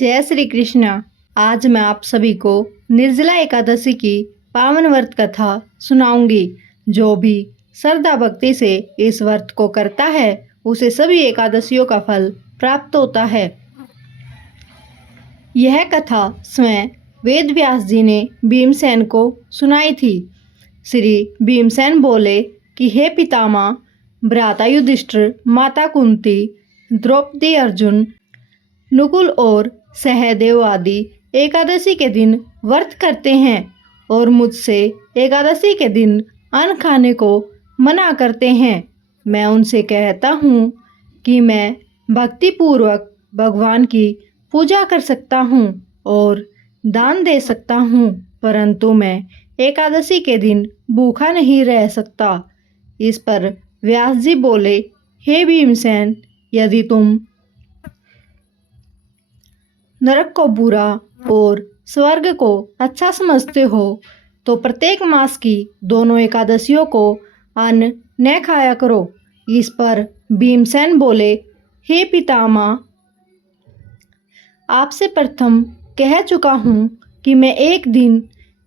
जय श्री कृष्ण। आज मैं आप सभी को निर्जला एकादशी की पावन व्रत कथा सुनाऊंगी। जो भी श्रद्धा भक्ति से इस व्रत को करता है उसे सभी एकादशियों का फल प्राप्त होता है। यह कथा स्वयं वेद व्यास जी ने भीमसेन को सुनाई थी। श्री भीमसेन बोले कि हे पितामह, भ्राता युधिष्ठिर, माता कुंती, द्रौपदी, अर्जुन, नकुल और सहदेव आदि एकादशी के दिन व्रत करते हैं और मुझसे एकादशी के दिन अन्न खाने को मना करते हैं। मैं उनसे कहता हूँ कि मैं भक्ति पूर्वक भगवान की पूजा कर सकता हूँ और दान दे सकता हूँ, परंतु मैं एकादशी के दिन भूखा नहीं रह सकता। इस पर व्यास जी बोले, हे भीमसेन, यदि तुम नरक को बुरा और स्वर्ग को अच्छा समझते हो तो प्रत्येक मास की दोनों एकादशियों को अन्न न खाया करो। इस पर भीमसेन बोले, हे पितामह, आपसे प्रथम कह चुका हूँ कि मैं एक दिन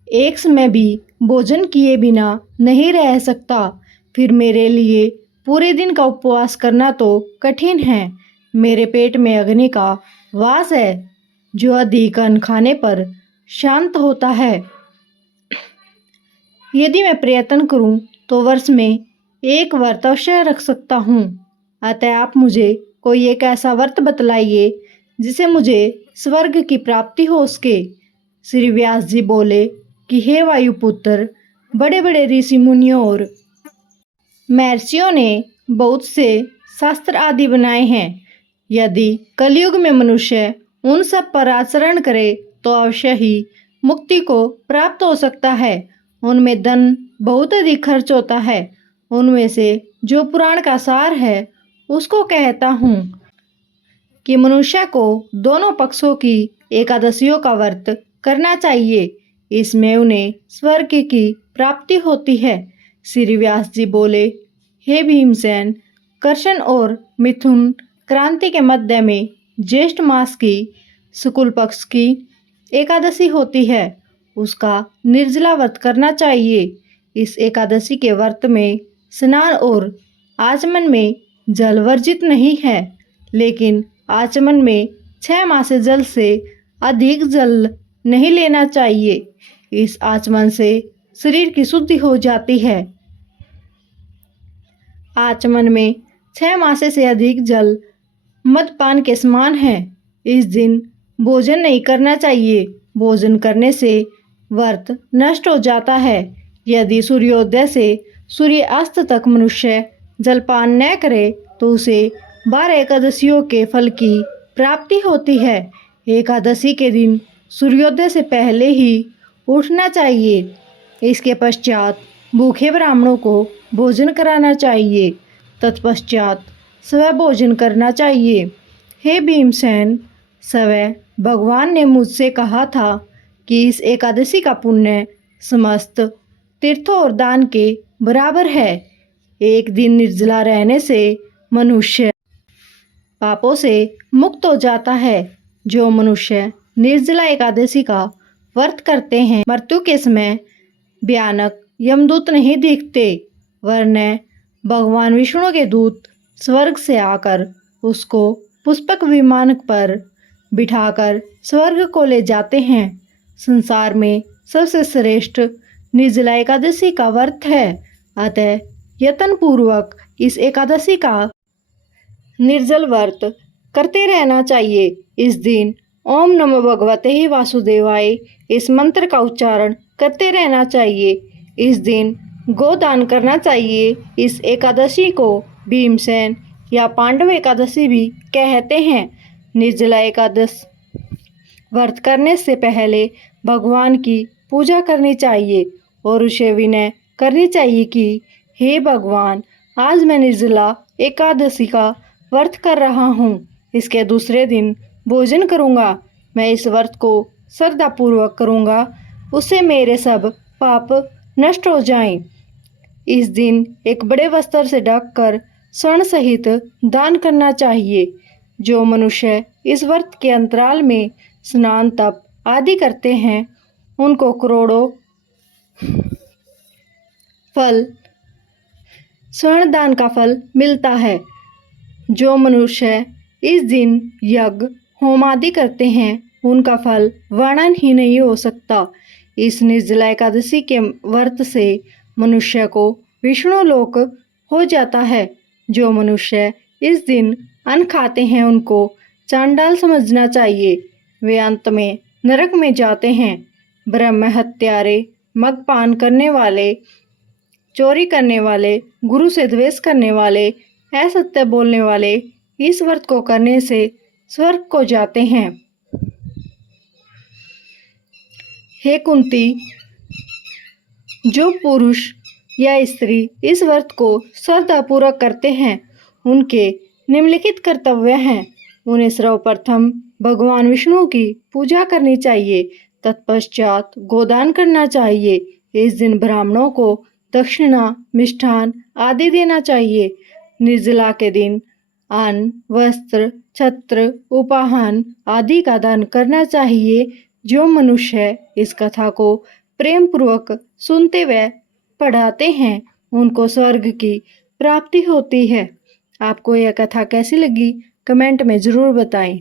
एक समय भी भोजन किए बिना नहीं रह सकता। फिर मेरे लिए पूरे दिन का उपवास करना तो कठिन है। मेरे पेट में अग्नि का वास है जो अधिक अन्न खाने पर शांत होता है। यदि मैं प्रयत्न करूं तो वर्ष में एक व्रत अवश्य रख सकता हूं। अतः आप मुझे कोई एक ऐसा व्रत बतलाइए जिसे मुझे स्वर्ग की प्राप्ति हो सके। श्री व्यास जी बोले कि हे वायुपुत्र, बड़े बड़े ऋषि मुनियों और महर्षियों ने बहुत से शास्त्र आदि बनाए हैं। यदि कलयुग में मनुष्य उन सब पर आचरण करे तो अवश्य ही मुक्ति को प्राप्त हो सकता है। उनमें धन बहुत अधिक खर्च होता है। उनमें से जो पुराण का सार है उसको कहता हूँ कि मनुष्य को दोनों पक्षों की एकादशियों का व्रत करना चाहिए। इसमें उन्हें स्वर्ग की प्राप्ति होती है। श्री व्यास जी बोले, हे भीमसेन, कृष्ण और मिथुन क्रांति के मध्य में ज्येष्ठ मास की शुक्ल पक्ष की एकादशी होती है। उसका निर्जला व्रत करना चाहिए। इस एकादशी के व्रत में स्नान और आचमन में जल वर्जित नहीं है, लेकिन आचमन में 6 मास जल से अधिक जल नहीं लेना चाहिए। इस आचमन से शरीर की शुद्धि हो जाती है। आचमन में 6 मास से अधिक जल मदपान के समान है। इस दिन भोजन नहीं करना चाहिए। भोजन करने से व्रत नष्ट हो जाता है। यदि सूर्योदय से सूर्यास्त तक मनुष्य जलपान न करे तो उसे 12 एकादशियों के फल की प्राप्ति होती है। एकादशी के दिन सूर्योदय से पहले ही उठना चाहिए। इसके पश्चात भूखे ब्राह्मणों को भोजन कराना चाहिए। तत्पश्चात स्वयं भोजन करना चाहिए। हे भीमसेन, स्वयं भगवान ने मुझसे कहा था कि इस एकादशी का पुण्य समस्त तीर्थों और दान के बराबर है। एक दिन निर्जला रहने से मनुष्य पापों से मुक्त हो जाता है। जो मनुष्य निर्जला एकादशी का व्रत करते हैं मृत्यु के समय भयानक यमदूत नहीं दिखते, वरन भगवान विष्णु के दूत स्वर्ग से आकर उसको पुष्पक विमान पर बिठाकर स्वर्ग को ले जाते हैं। संसार में सबसे श्रेष्ठ निर्जला एकादशी का व्रत है। अतः यत्न पूर्वक इस एकादशी का निर्जल व्रत करते रहना चाहिए। इस दिन ओम नमो भगवते वासुदेवाय इस मंत्र का उच्चारण करते रहना चाहिए। इस दिन गोदान करना चाहिए। इस एकादशी को भीमसेन या पांडव एकादशी भी कहते हैं। निर्जला एकादश व्रत करने से पहले भगवान की पूजा करनी चाहिए और उसे विनय करनी चाहिए कि हे भगवान, आज मैं निर्जला एकादशी का व्रत कर रहा हूँ। इसके दूसरे दिन भोजन करूँगा। मैं इस व्रत को श्रद्धापूर्वक करूँगा, उससे मेरे सब पाप नष्ट हो जाएं। इस दिन एक बड़े वस्त्र से ढककर स्वर्ण सहित दान करना चाहिए। जो मनुष्य इस व्रत के अंतराल में स्नान तप आदि करते हैं उनको करोड़ों फल स्वर्ण दान का फल मिलता है। जो मनुष्य इस दिन यज्ञ होम आदि करते हैं उनका फल वर्णन ही नहीं हो सकता। इस निर्जला एकादशी के व्रत से मनुष्य को विष्णु लोक हो जाता है। जो मनुष्य इस दिन अन्न खाते हैं उनको चांडाल समझना चाहिए। वे अंत में नरक में जाते हैं। ब्रह्म हत्यारे, मद्यपान करने वाले, चोरी करने वाले, गुरु से द्वेष करने वाले, असत्य बोलने वाले इस व्रत को करने से स्वर्ग को जाते हैं। हे कुंती, जो पुरुष या स्त्री इस व्रत को श्रद्धापूर्वक करते हैं उनके निम्नलिखित कर्तव्य हैं। उन्हें सर्वप्रथम भगवान विष्णु की पूजा करनी चाहिए, तत्पश्चात गोदान करना चाहिए। इस दिन ब्राह्मणों को दक्षिणा, मिष्ठान आदि देना चाहिए। निर्जला के दिन अन्न, वस्त्र, छत्र, उपाहन आदि का दान करना चाहिए। जो मनुष्य इस कथा को प्रेम पूर्वक सुनते व पढ़ाते हैं उनको स्वर्ग की प्राप्ति होती है। आपको यह कथा कैसी लगी कमेंट में ज़रूर बताएं।